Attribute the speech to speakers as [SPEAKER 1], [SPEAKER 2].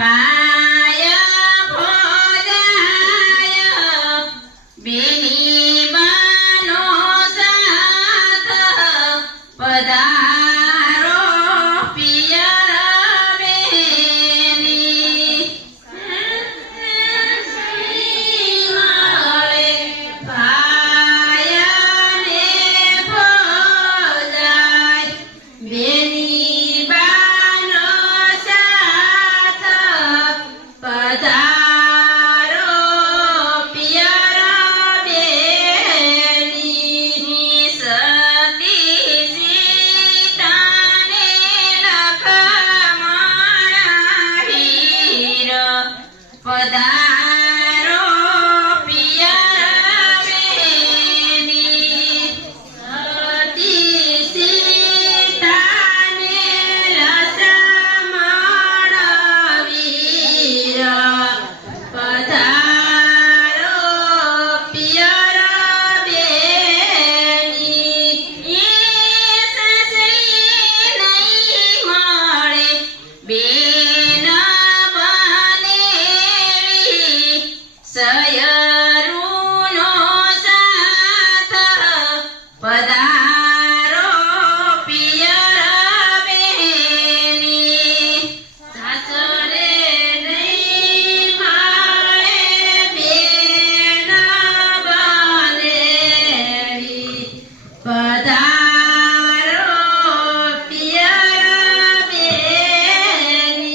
[SPEAKER 1] But I.